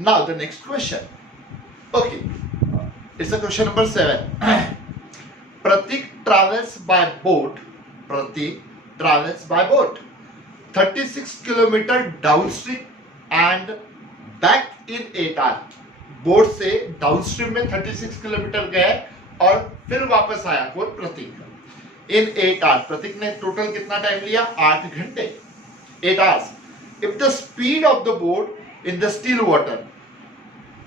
Now the next question. Okay, it's a question number 7. Pratik travels by boat. Pratik travels by boat 36 kilometer downstream and back in 8 hours. Boat से downstream में 36 kilometre गए और फिर वापस आया कौन? प्रतीक। इन 8 hours प्रतीक ने टोटल कितना टाइम लिया? 8 घंटे, 8 hours. If the speed of the boat in the still water,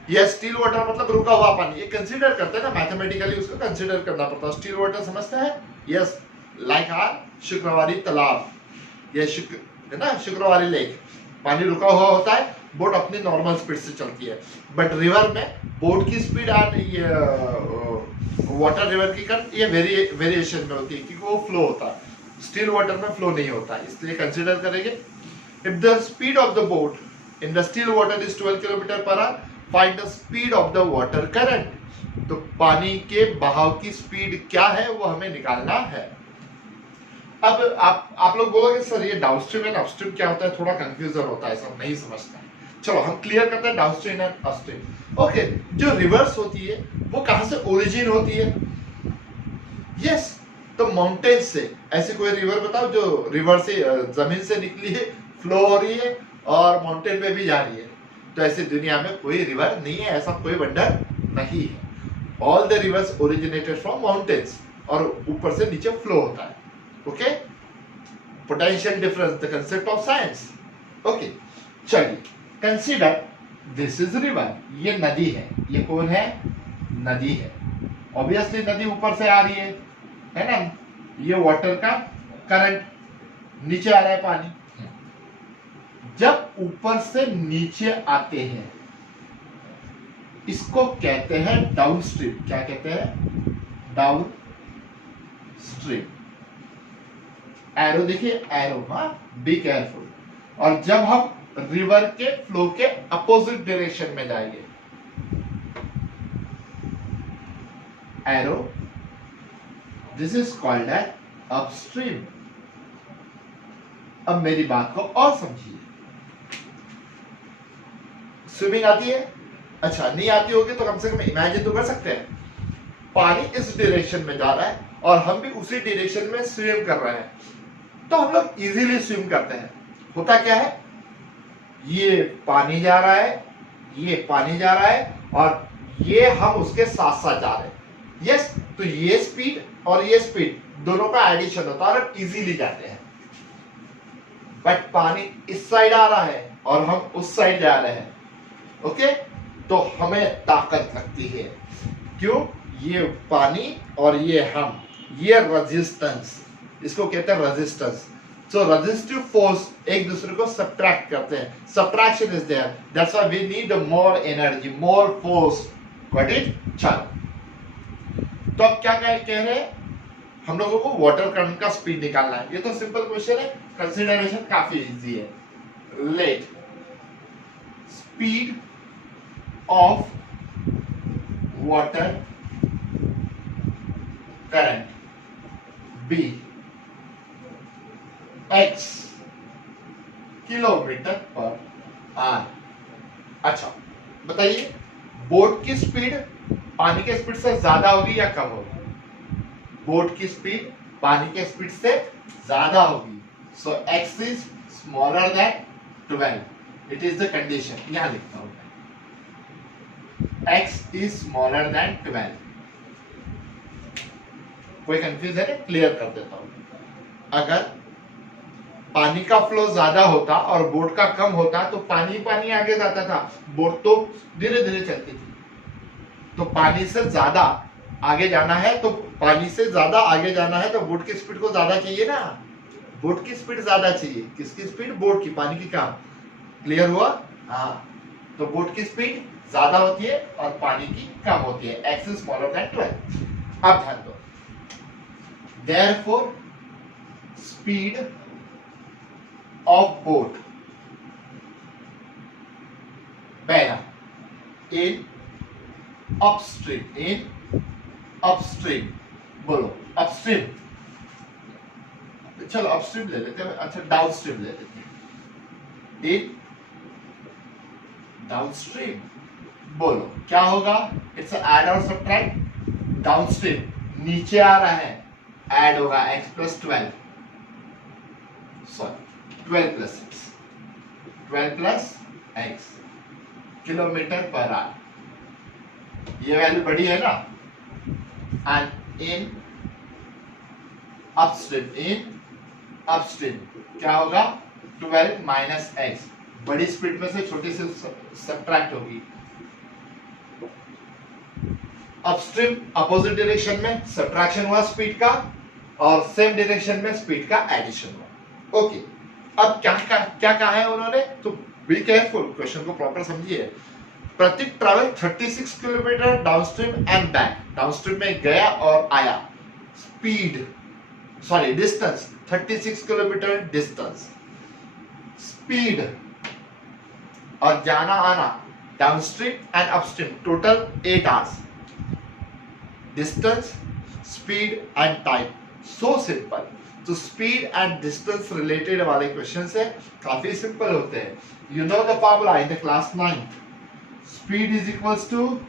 यह स्टिल वाटर मतलब रुका हुआ पानी, ये कंसीडर करते हैं ना मैथमेटिकली, उसको कंसीडर करना पड़ता है। स्टिल वाटर समझते हैं? यस, लाइक आर शुक्रवारी तालाब, ये शुक्र है ना, शुक्रवारी लेक, पानी रुका हुआ होता है, बोट अपनी नॉर्मल स्पीड से चलती है। बट रिवर में बोट की स्पीड और ये वाटर रिवर की करंट ये वेरिएशन में होती है, क्योंकि वो फ्लो होता है। स्टिल वाटर में फ्लो नहीं होता, इसलिए कंसीडर करेंगे। If the speed of the boat in the still water is 12 kilometre per our, find the speed of the water current. तो पानी के बहाव की स्पीड क्या है वो हमें निकालना है। अब आप लोग बोलोगे सर ये डाउनस्ट्रीम एंड अपस्ट्रीम क्या होता है, थोड़ा कंफ्यूजन होता है, सब नहीं समझता है। चलो हम क्लियर करते हैं डाउनस्ट्रीम एंड अपस्ट्रीम। ओके, जो रिवर्स होती है वो कहां से ओरिजिन होती है? यस, तो माउंटेन से। ऐसे कोई रिवर बताओ जो रिवर से जमीन से निकली है, फ्लो हो रही है और माउंटेन में भी जा रही है। तो ऐसे दुनिया में कोई रिवर नहीं है, ऐसा कोई वंडर नहीं है। All the reverse originated from mountains और ऊपर से नीचे फ्लो होता है। Okay, potential difference, the concept of science. Okay, चलिए कंसीडर दिस इज रिवर, ये नदी है। ये कौन है? नदी है। ऑब्वियसली नदी ऊपर से आ रही है ना। ये वाटर का करंट, नीचे आ रहा है पानी। जब ऊपर से नीचे आते हैं इसको कहते हैं डाउनस्ट्रीम। क्या कहते हैं? Down stream. एरो देखिए, एरो, हाँ, बी केयरफुल। और जब हम रिवर के फ्लो के अपोजिट डायरेक्शन में जाएंगे, arrow, this is called as upstream. अब मेरी बात को और समझिए। स्विमिंग आती है? अच्छा, नहीं आती होगी तो कम से कम इमेजिन तो कर सकते हैं। पानी इस डायरेक्शन में जा रहा है और हम भी उसी डायरेक्शन में स्विम कर रहे हैं, तो हम लोग इजीली स्विम करते हैं। होता क्या है, ये पानी जा रहा है, ये पानी जा रहा है और ये हम उसके साथ साथ जा रहे हैं। यस, तो ये स्पीड और ये स्पीड दोनों का एडिशन होता है और हम इजीली जाते हैं। बट पानी इस साइड आ रहा है और हम उस साइड जा रहे हैं। ओके, तो हमें ताकत लगती है। क्यों? ये पानी और ये हम, ये रेजिस्टेंस, इसको कहते हैं रेजिस्टेंस। सो रेजिस्टिव फोर्स एक दूसरे को सब्ट्रैक्ट करते हैं। Subtraction is there, that's why we need more energy, more force. Got it? चलो, तो अब क्या कह रहे हैं हम लोगों को? वाटर करंट का स्पीड निकालना है। ये तो सिंपल क्वेश्चन है, कंसीडरेशन काफी इजी है। Let speed of water current be x kilometre per hour. अच्छा बताइए, बोट की स्पीड पानी के स्पीड से ज्यादा होगी या कम होगी? बोट की स्पीड पानी के स्पीड से ज्यादा होगी। सो x is smaller than 12। It is the condition, यहां लिखता हूं x इज स्मॉलर देन 12। कोई कंफ्यूज है? क्लियर कर देता हूं। अगर पानी का फ्लो ज्यादा होता और बोट का कम होता तो पानी पानी आगे जाता था, बोट तो धीरे धीरे चलती थी। तो पानी से ज्यादा आगे जाना है, तो पानी से ज्यादा आगे जाना है तो बोट की स्पीड को ज्यादा चाहिए ना। बोट की स्पीड ज्यादा चाहिए। किसकी स्पीड? बोट की। पानी की कम। क्लियर हुआ? हाँ, तो बोट की स्पीड ज्यादा होती है और पानी की कम होती है। x is smaller than 12। अब ध्यान दो, देयरफॉर स्पीड ऑफ बोट पहला इन अपस्ट्रीम, बोलो अपस्ट्रीम। चलो अपस्ट्रीम ले लेते हैं। अच्छा, डाउनस्ट्रीम ले लेते हैं। इन डाउनस्ट्रीम। बोलो क्या होगा? इट्स ऐड और सब्ट्रैक्ट। डाउनस्ट्रीम नीचे आ रहा है, ऐड होगा x plus 12, sorry 12 plus x, 12 plus x kilometre per our. ये वैल्यू बड़ी है ना। एंड इन अपस्ट्रीम क्या होगा? 12 माइनस एक्स, बड़ी स्पीड में से छोटी से सब्ट्रैक्ट होगी। अपस्ट्रीम अपोजिट डायरेक्शन में सब्ट्रैक्शन हुआ स्पीड का, और सेम डायरेक्शन में स्पीड का एडिशन हुआ। ओके, अब क्या कहा है उन्होंने? तो बी केयरफुल, क्वेश्चन को प्रॉपर समझिए। Prateek travel 36 kilometre downstream and back. Downstream में गया और आया। Distance 36 kilometre distance. स्पीड और जाना आना downstream and upstream total 8 hours. Distance, speed and time, so simple. तो स्पीड एंड डिस्टेंस रिलेटेड वाले क्वेश्चन से काफी सिंपल होते हैं। You know the formula in the class 9th। Speed is equals to,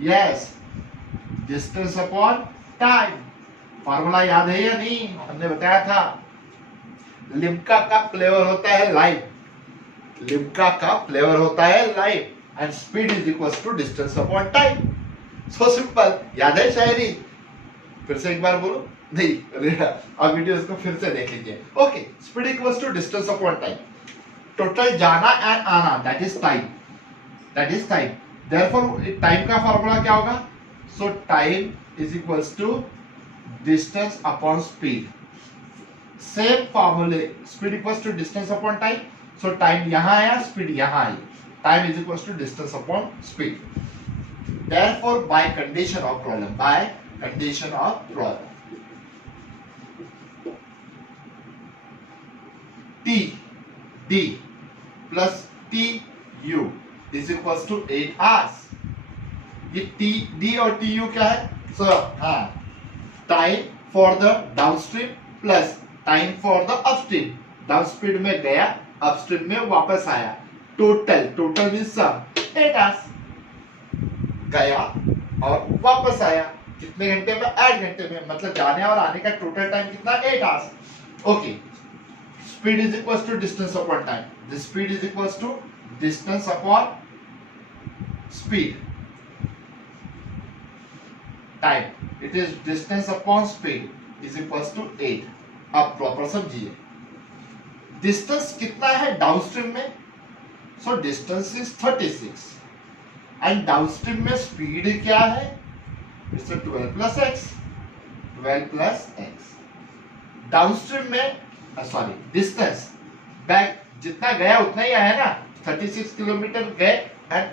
yes, distance upon time. Formula याद है या नहीं? हमने बताया था लिम्का का फ्लेवर होता है लाइफ, लिम्का का फ्लेवर होता है life, and speed is equals to distance upon time. So simple, याद है शायरी? फिर से एक बार बोलो। नहीं, अब वीडियोस को फिर से देख लीजिए। Okay, speed equals to distance upon time. Total जाना एंड आना, that is time, therefore time का फॉर्मूला क्या होगा? So time is equals to distance upon speed. Same फॉर्मूले, speed equals to distance upon time. So time यहां आया, speed यहां आई, time is equals to distance upon speed. Therefore, by condition of problem, T D plus T U is equals to 8 hours. ये T D और T U क्या है? Time for the downstream plus time for the upstream. Downstream में गया, upstream में वापस आया। Total means सम 8 hours. गया और वापस आया कितने घंटे में? 8 घंटे में। मतलब जाने और आने का टोटल टाइम कितना? 8 hours. Okay, speed is equals to distance upon time. The speed is equals to distance upon speed, time it is distance upon speed is equals to 8। अब प्रॉपर समझिए, डिस्टेंस कितना है डाउनस्ट्रीम में? So distance is 36 and downstream में speed क्या है? It's 12 plus X, 12 plus X. Downstream में distance back जितना गया उतना ही आया ना, 36 किलोमीटर गए and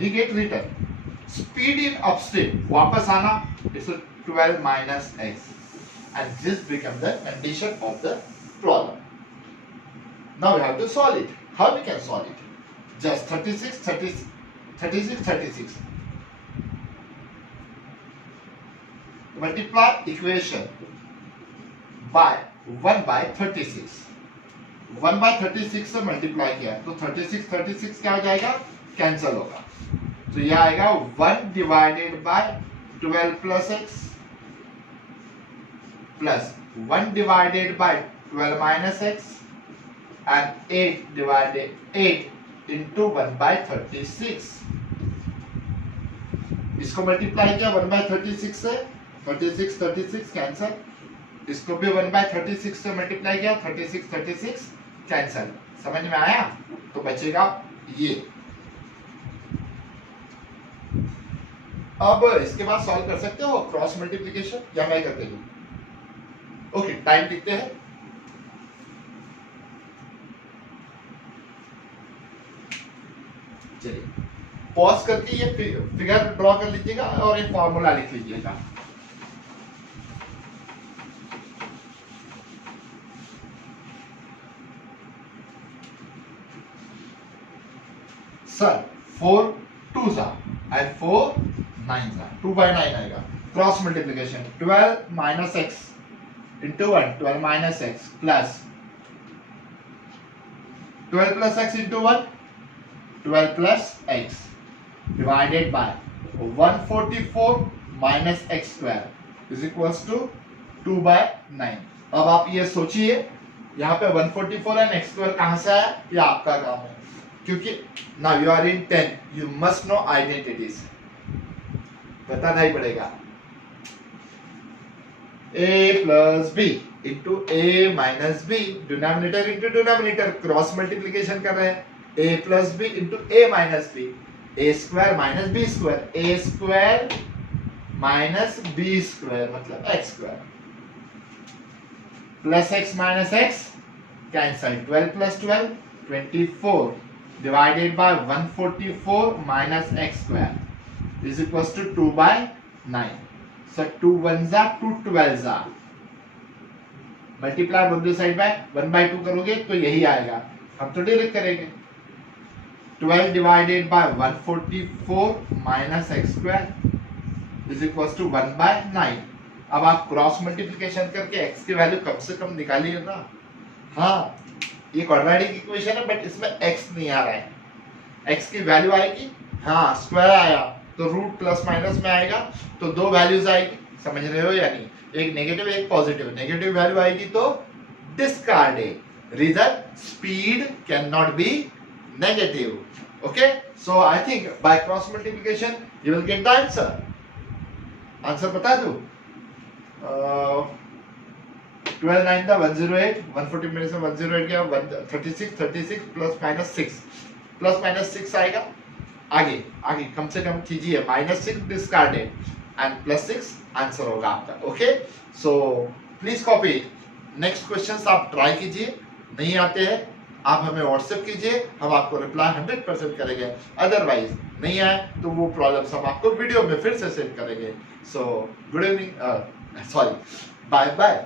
he get return. Speed in upstream वापस आना, it's 12 minus X, and this become the condition of the problem. Now we have to solve it. How we can solve it? Just 36 multiply equation by 1 by 36। 1 by 36 से multiply किया तो 36 क्या हो जाएगा? Cancel होगा। तो यह आएगा 1 divided by 12 plus X plus 1 divided by 12 minus X and 8 into 1 by 36। इसको मल्टीप्लाई किया 1 बाय 36 से, 36 कैंसल। इसको भी 1 बाय 36 से मल्टीप्लाई किया, 36 कैंसल। समझ में आया? तो बचेगा ये। अब इसके बाद सॉल्व कर सकते हो क्रॉस मल्टीप्लिकेशन, या मैं कर देंगे? ओके, टाइम लिखते हैं। चलिए पॉज करके ये फिगर ड्रॉ कर लीजिएगा और एक फॉर्मूला लिख लीजिएगा। सर 4 2 सा एंड 4 9 सा, 2 by 9 आएगा। Cross multiplication 12 minus x into 1, 12 minus x plus 12 plus x into 1, 12 plus x divided by 144 minus x square is equals to 2 by 9. अब आप ये सोचिए यहाँ पे 144 एंड x square कहाँ से आया, ये आपका काम है, क्योंकि now you are in 10, you must know identities, बताना ही पड़ेगा. a plus b into a minus b, denominator into denominator, cross multiplication कर रहे हैं. a plus b into a minus b, a square minus b square, a square minus b square मतलब x square, plus x minus x cancel, 12 plus 12 24 divided by 144 minus x square is equals to 2 by 9. So 2 ones are 2 12s are, multiply both the side by 1 by 2 करोगे तो यही आएगा, हम तो direct करेंगे. 12 divided by 144 minus x square is equals to 1 by 9. अब आप cross multiplication करके x की वैल्यू कम से कम निकालिए ना. हाँ, ये क्वाड्रेटिक इक्वेशन है बट इसमें x नहीं आ रहा है. x की वैल्यू आएगी, हाँ स्क्वायर आया तो रूट प्लस माइनस में आएगा, तो दो वैल्यूज आएगी, समझ रहे हो या नहीं, एक नेगेटिव एक पॉजिटिव. नेगेटिव वैल्यू आएगी तो डिस्कार्ड है. Reason, speed can not be negative. Okay, so I think by cross multiplication you will get the answer. Answer बता दो. 12 9 था 108, 140 में से 108 गया, 36 प्लस माइनस 6, प्लस माइनस 6 आएगा. आगे आगे कम से कम कीजिए, -6 डिस्कार्डेड एंड +6 आंसर होगा आपका. Okay, so please copy it. Next questions आप ट्राई कीजिए, नहीं आते हैं आप हमें व्हाट्सएप कीजिए, हम आपको रिप्लाई 100% करेंगे. अदरवाइज नहीं आए तो वो प्रॉब्लम्स हम आपको वीडियो में फिर से सेंड करेंगे. So good evening, sorry, bye bye.